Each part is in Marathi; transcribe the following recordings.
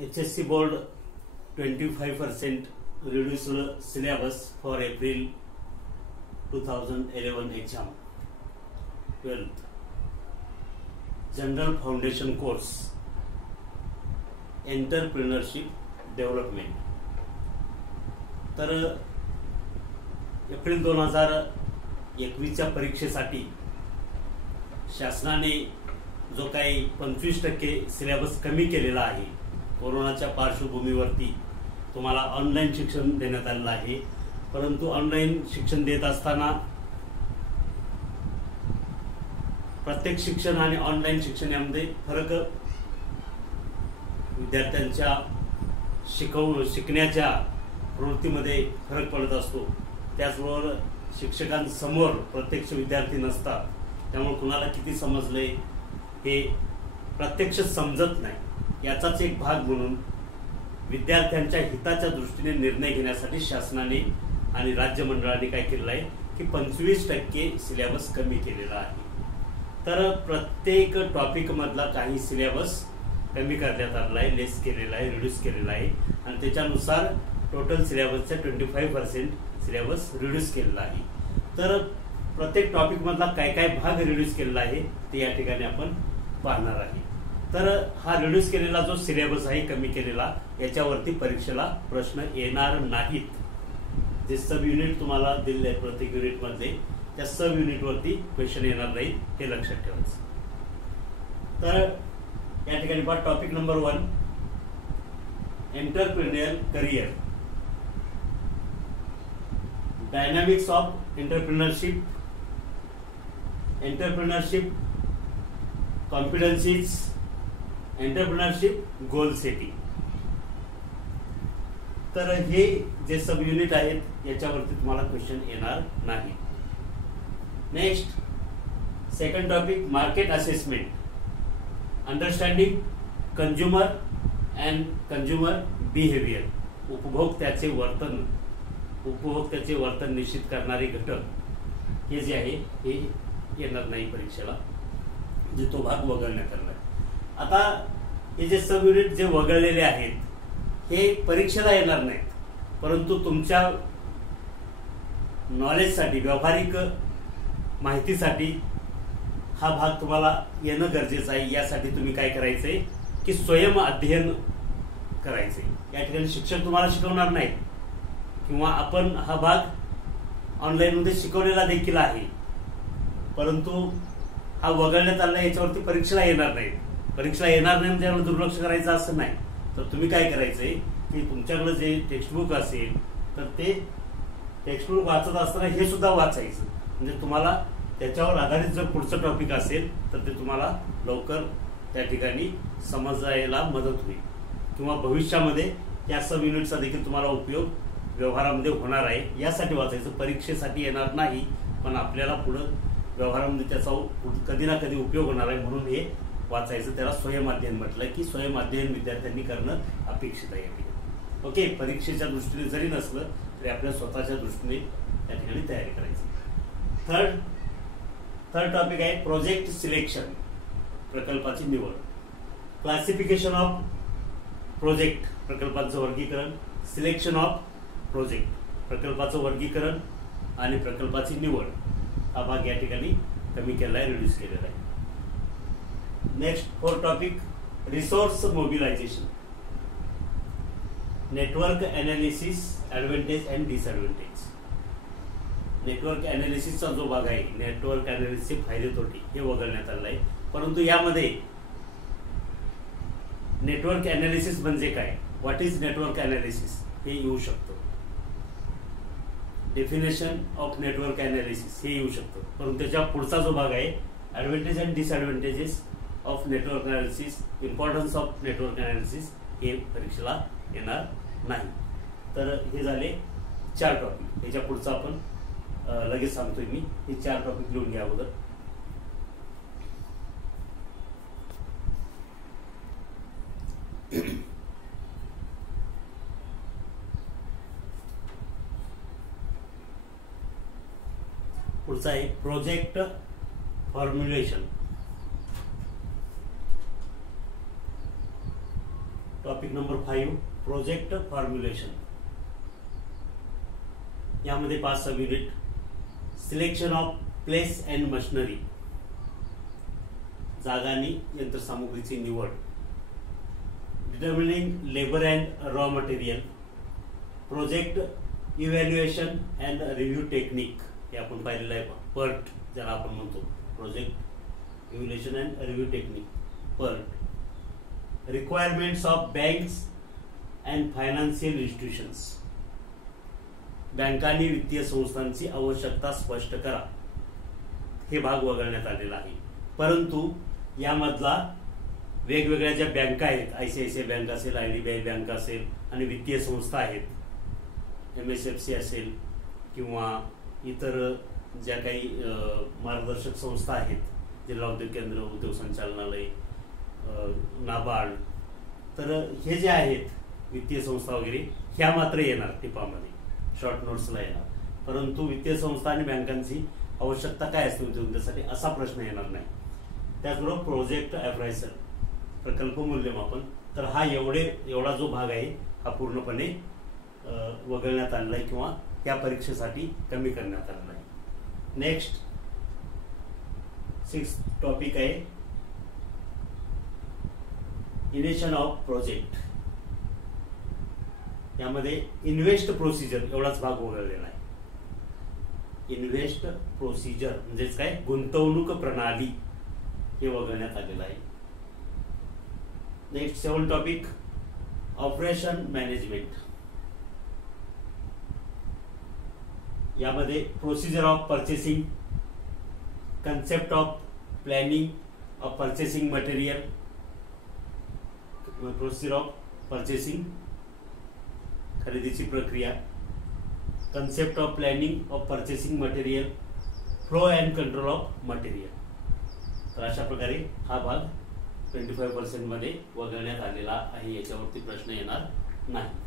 HSC Board 25% reduced syllabus for April 2011 exam. 12th General Foundation Course Entrepreneurship Development. तर एप्रिल 2021च्या परीक्षेसाठी शासनाने जो काही 25% सिलेबस कमी केलेला आहे, कोरोनाच्या पार्श्वभूमीवरती तुम्हाला ऑनलाईन शिक्षण देण्यात आलेलं आहे. परंतु ऑनलाईन शिक्षण देत असताना प्रत्यक्ष शिक्षण आणि ऑनलाईन शिक्षण यामध्ये फरक, विद्यार्थ्यांच्या शिकण्याच्या प्रवृत्तीमध्ये फरक पडत असतो. त्याचबरोबर शिक्षकांसमोर प्रत्यक्ष विद्यार्थी नसतात, त्यामुळे कुणाला किती समजले हे प्रत्यक्ष समजत नाही. याचाच एक भाग म्हणून विद्यार्थ्यांच्या हिताच्या दृष्टीने निर्णय घेण्यासाठी शासनाने आणि राज्य मंडळाने काय केलेलं आहे की 25% सिलेबस कमी केलेला आहे. तर प्रत्येक टॉपिक मधला काही सिलेबस कमी करण्यात आलेला आहे, लेस केलेला आहे, रिड्यूस केलेला आहे आणि त्याच्यानुसार टोटल सिलेबसचा 25% सिलेबस रिड्यूस केलेला आहे. तर प्रत्येक टॉपिक मधला काय काय भाग रिड्यूस केलेला आहे ते या ठिकाणी आपण पाहणार आहे. तर हा रिड्यूस केलेला जो सिलेबस आहे, कमी केलेला, याच्यावरती परीक्षेला प्रश्न येणार नाहीत. जे सब युनिट तुम्हाला दिले आहे प्रत्येक युनिट मध्ये, त्या सब युनिट वरती क्वेश्चन येणार नाही, हे लक्षात ठेवायचं. तर या ठिकाणी पहा, topic number 1 entrepreneur career, dynamics of entrepreneurship, entrepreneurship competencies, entrepreneurship goal setting. तर हे जे सब युनिट आहेत याच्यावरती तुम्हाला क्वेश्चन येणार नाही. Next second topic market assessment, understanding consumer and consumer behaviour, उपभोक्त्याचे वर्तन निश्चित करणारे घटक हे जे आहे हे येणार नाही परीक्षेला, जे तो भाग वगळण्यात आला. आता हे जे सब युनिट जे वगळलेले आहेत हे परीक्षेला येणार नाहीत, परंतु तुमच्या नॉलेजसाठी, व्यावहारिक माहितीसाठी हा भाग तुम्हाला येणं गरजेचं आहे. यासाठी तुम्ही काय करायचंय की स्वयं अध्ययन करायचंय. या ठिकाणी शिक्षक तुम्हाला शिकवणार नाहीत किंवा आपण हा भाग ऑनलाईन मध्ये शिकवलेला देखील आहे, परंतु हा वगळण्यात आला, याच्यावरती परीक्षेला येणार नाही. परीक्षेला येणार नाही म्हणजे यावर दुर्लक्ष करायचं असं नाही. तर तुम्ही काय करायचंय की तुमच्याकडे जे टेक्स्टबुक असेल तर ते टेक्स्टबुक वाचत असताना हे सुद्धा वाचायचं, म्हणजे तुम्हाला त्याच्यावर आधारित जर पुढचं टॉपिक असेल तर ते तुम्हाला लवकर त्या ठिकाणी समजायला मदत होईल किंवा भविष्यामध्ये या सब युनिटचा देखील तुम्हाला उपयोग व्यवहारामध्ये होणार आहे. यासाठी वाचायचं, परीक्षेसाठी येणार नाही, पण आपल्याला पुढं व्यवहारामध्ये त्याचा कधी ना कधी उपयोग होणार आहे म्हणून हे वाचायचं. त्याला स्वयं अध्ययन म्हटलं की स्वयं अध्ययन विद्यार्थ्यांनी करणं अपेक्षित आहे. ओके, परीक्षेच्या दृष्टीने जरी नसलं तरी आपल्या स्वतःच्या दृष्टीने त्या ठिकाणी तयारी करायची. थर्ड टॉपिक आहे प्रोजेक्ट सिलेक्शन, प्रकल्पाची निवड, क्लासिफिकेशन ऑफ प्रोजेक्ट, प्रकल्पाचं वर्गीकरण, सिलेक्शन ऑफ प्रोजेक्ट, प्रकल्पाचं वर्गीकरण आणि प्रकल्पाची निवड, हा भाग या ठिकाणी कमी केला आहे, रिड्यूस केलेला आहे. Next fourth topic resource mobilisation, network analysis, advantage and disadvantage. Network एनालिसिसचा जो भाग आहे, नेटवर्क एनालिसिसचे फायदे तोटे, हे वगळण्यात आलेलं आहे. परंतु यामध्ये नेटवर्क एनालिसिस म्हणजे काय, व्हॉट इज नेटवर्क एनालिसिस हे येऊ शकतं. डेफिनेशन ऑफ नेटवर्क एनालिसिस हे येऊ शकतं. परंतु त्याच्या पुढचा जो भाग आहे advantage and disadvantages of network analysis, importance of network analysis, हे परीक्षेला येणार नाही. तर हे झाले 4 टॉपिक. त्याच्या पुढचं आपण लगेच सांगतोय मी. हे 4 टॉपिक लिहून घ्या अगोदर. पुढचा आहे project formulation, topic number 5 project formulation. यामध्ये 5 sub unit. Selection of place and machinery, जागा आणि यंत्रसामुग्रीची निवड. Determining labour and raw material. Project evaluation and review technique, हे आपण पाहिलेलं आहे. पर्ट ज्याला आपण म्हणतो, project evaluation and review technique, PERT. Requirements of banks and financial institutions, बँका आणि वित्तीय संस्थांची आवश्यकता स्पष्ट करा. हे भाग वगळण्यात आलेला आहे. परंतु यामधला वेगवेगळ्या ज्या बँका आहेत, ICICI बँक असेल, IDBI बँक असेल आणि वित्तीय संस्था आहेत, MSFC असेल किंवा इतर ज्या काही मार्गदर्शक संस्था आहेत, जिल्हा उद्योग केंद्र, उद्योग संचालनालय, नाबार्ड, तर हे जे आहेत वित्तीय संस्था वगैरे, ह्या मात्र येणार टिपामध्ये, शॉर्ट नोट्सला येणार. परंतु वित्तीय संस्था आणि बँकांची आवश्यकता काय असते उद्योगासाठी, असा प्रश्न येणार नाही. त्याचबरोबर प्रोजेक्ट अप्रायझल, प्रकल्प मूल्यमापन, तर हा एवढा जो भाग आहे हा पूर्णपणे वगळण्यात आलेला आहे किंवा या परीक्षेसाठी कमी करण्यात आलेला आहे. नेक्स्ट 6 टॉपिक आहे इनिशिएशन ऑफ प्रोजेक्ट. यामध्ये इन्व्हेस्ट प्रोसिजर एवढाच भाग वगळलेला आहे. इन्व्हेस्ट प्रोसिजर म्हणजेच काय, गुंतवणूक प्रणाली, हे वगळण्यात आलेलं आहे. Next 7 topic operation management. यामध्ये procedure of purchasing, concept of planning of purchasing material, procedure of purchasing, खरेदीची प्रक्रिया, concept of planning of purchasing material, flow and control of material. तर अशा प्रकारे हा भाग 25% मध्ये वगळण्यात आलेला आहे. याच्यावरती प्रश्न येणार नाही.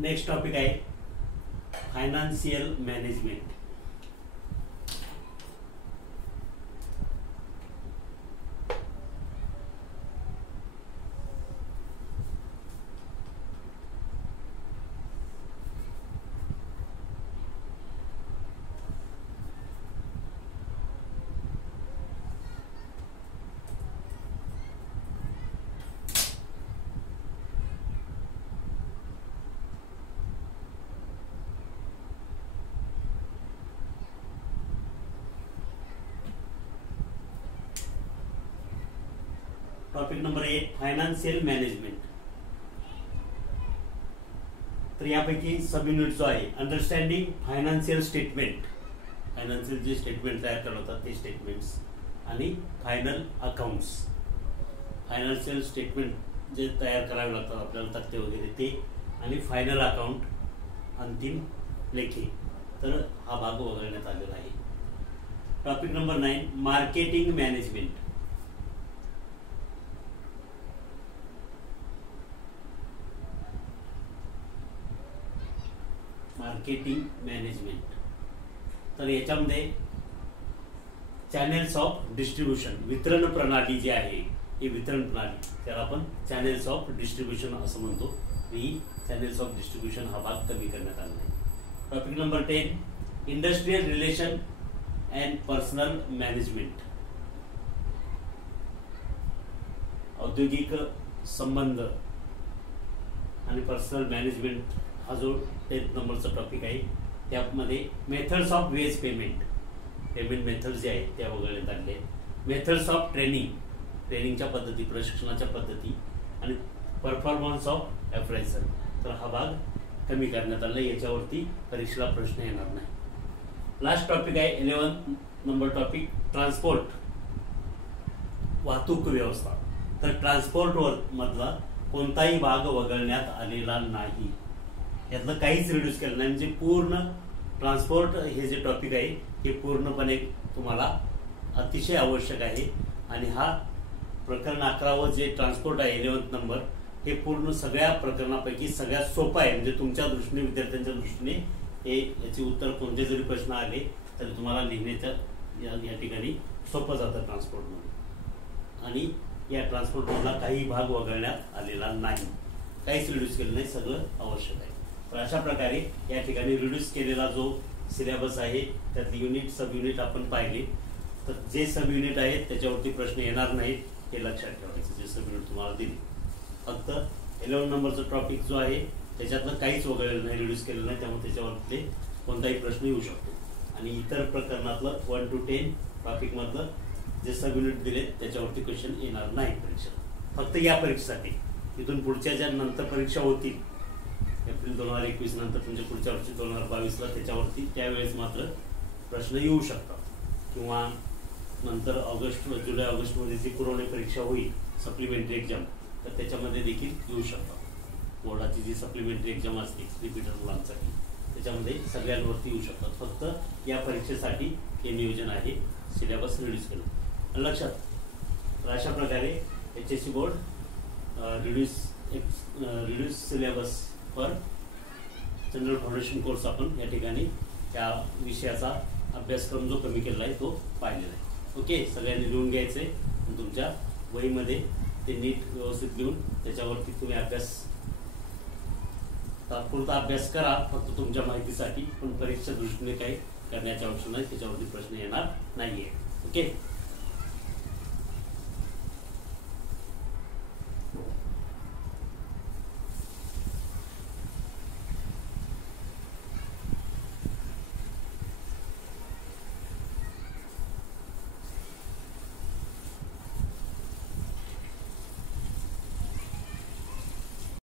नेक्स्ट टॉपिक आहे financial management. Topic number 8 financial management. तर यापैकी सब युनिट जो आहे अंडरस्टँडिंग फायनान्शियल स्टेटमेंट, फायनान्शियल जे स्टेटमेंट तयार करत होतात ते स्टेटमेंट्स, आणि फायनल अकाउंट्स. फायनान्शियल स्टेटमेंट जे तयार करावे लागतात आपल्याला, तक्ते वगैरे ते, आणि फायनल अकाउंट, अंतिम लेखी. तर हा भाग वगळण्यात आलेला आहे. Topic number 9 marketing management. Marketing management, तर याच्यामध्ये चॅनेल्स ऑफ डिस्ट्रीब्युशन, वितरण प्रणाली जी आहे, ही वितरण प्रणाली, त्याला आपण चॅनेल्स ऑफ डिस्ट्रीब्युशन असं म्हणतो. ही चॅनेल्स ऑफ डिस्ट्रीब्युशन हा भाग कमी करण्यात आला आहे. Topic number 10 industrial relation and personal management. औद्योगिक संबंध आणि पर्सनल मॅनेजमेंट हा जो 10th नंबरचा टॉपिक आहे. त्यामध्ये methods of ways payment, payment methods जे आहेत त्या वगळण्यात आलेल्या आहेत. मेथड्स ऑफ ट्रेनिंग, ट्रेनिंगच्या पद्धती, प्रशिक्षणाच्या पद्धती, आणि परफॉर्मन्स ऑफ अप्रायझल. तर हा भाग कमी करण्यात आला. याच्यावरती परीक्षेला प्रश्न येणार नाही. लास्ट टॉपिक आहे 11th नंबर टॉपिक ट्रान्सपोर्ट, वाहतूक व्यवस्था. तर ट्रान्सपोर्ट मधला कोणताही भाग वगळण्यात आलेला नाही. यातलं काहीच रिड्यूस केलं नाही. म्हणजे पूर्ण ट्रान्सपोर्ट हे जे टॉपिक आहे हे पूर्णपणे तुम्हाला अतिशय आवश्यक आहे. आणि हा प्रकरण 11व जे ट्रान्सपोर्ट आहे 11th नंबर, हे पूर्ण सगळ्या प्रकरणापैकी सगळ्यात सोपं आहे. म्हणजे तुमच्या दृष्टीने, विद्यार्थ्यांच्या दृष्टीने याचे उत्तर कोणते जरी प्रश्न आले तरी तुम्हाला लिहिण्याच्या या ठिकाणी सोपं जातं ट्रान्सपोर्टमध्ये. आणि या ट्रान्सपोर्टमधला काही भाग वगळण्यात आलेला नाही, काहीच रिड्यूस केलं नाही, सगळं आवश्यक आहे. तर अशा प्रकारे या ठिकाणी रिड्यूस केलेला जो सिलेबस आहे त्यातले युनिट, सब युनिट आपण पाहिले. तर जे सब युनिट आहेत त्याच्यावरती प्रश्न येणार नाहीत हे लक्षात ठेवायचं. जे सब युनिट तुम्हाला दिले, फक्त 11 नंबरचा टॉपिक जो आहे त्याच्यातलं काहीच वगळलेलं नाही, रिड्यूस केलेलं नाही, त्यामुळे त्याच्यावरती कोणताही प्रश्न येऊ शकतो. आणि इतर प्रकरणातलं 1 to 10 टॉपिकमधलं जे सब युनिट दिले त्याच्यावरती क्वेश्चन येणार नाही परीक्षा, फक्त या परीक्षेसाठी. इथून पुढच्या ज्या नंतर परीक्षा होतील एप्रिल 2021 नंतर, तुमच्या पुढच्या वर्षी 2022ला, त्याच्यावरती त्यावेळेस मात्र प्रश्न येऊ शकतात. किंवा नंतर जुलै ऑगस्टमध्ये जी पुरवणी परीक्षा होईल सप्लिमेंटरी एक्झाम, तर त्याच्यामध्ये देखील येऊ शकतात. बोर्डाची जी सप्लिमेंटरी एक्झाम असते रिपीटर मुलांसाठी, त्याच्यामध्ये सगळ्यांवरती येऊ शकतात. फक्त या परीक्षेसाठी हे नियोजन आहे सिलेबस रिड्यूस केलं, लक्षात. तर अशा प्रकारे HSC board reduce syllabus for general foundation course आपण या ठिकाणी त्या विषयाचा अभ्यासक्रम जो कमी केलेला आहे तो पाहिलेला आहे. ओके, सगळ्यांनी लिहून घ्यायचे आणि तुमच्या वहीमध्ये ते नीट व्यवस्थित लिहून त्याच्यावरती तुम्ही तात्पुरता अभ्यास करा, फक्त तुमच्या माहितीसाठी. पण परीक्षा दृष्टीने काही करण्याची आवश्यक नाही, त्याच्यावरती प्रश्न येणार नाहीये. ओके.